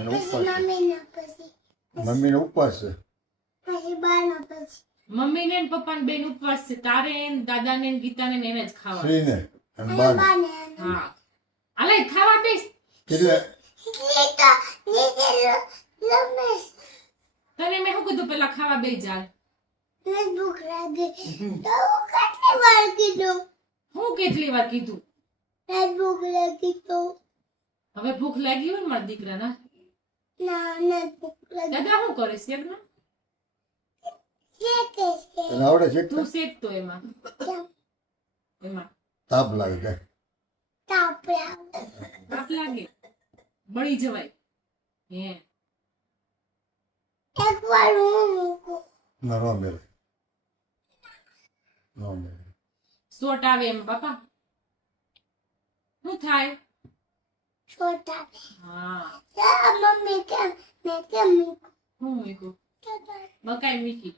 અને પછી ઉપવાસ છે. મમ્મીના પછી મમ્મીનો ઉપવાસ છે. પછી બાના પછી મમ્મીને ને પપ્પાને બેન ઉપવાસ છે. તારે ને દાદાને ને ગીતાને ને એને જ ખાવાનું. શ્રીને અને અને બાને બાને હા હાલે ખાવા બેસ. એટલે નીચે રમેશ તને મેં શું કીધું પેલા ખાવા બેસ જા. ને ભૂખ લાગી તો હું કેટલી વાર કીધું હું કેટલી વાર કીધું. ને ભૂખ લાગી તો હવે ભૂખ લાગી હોય ને મારા દીકરાના. ના ને ભૂખ લાગી દાદા શું કરે છે એમના? છે કે છે તને આવડે છે તું શેકતો એમાં કેમ એમાં તાપ લાગે જાય. તાપ લાગે તાપ લાગે બળી જવાય. હે એક વાર હું મૂકું ના નો મેળે. નો મેળે. સોટ આવે એમ બાપા. શું થાય? છોટા હા મમ્મી કેમ મેં કેમ મૂકું હું મૂક્યું બકાઈ મૂકી.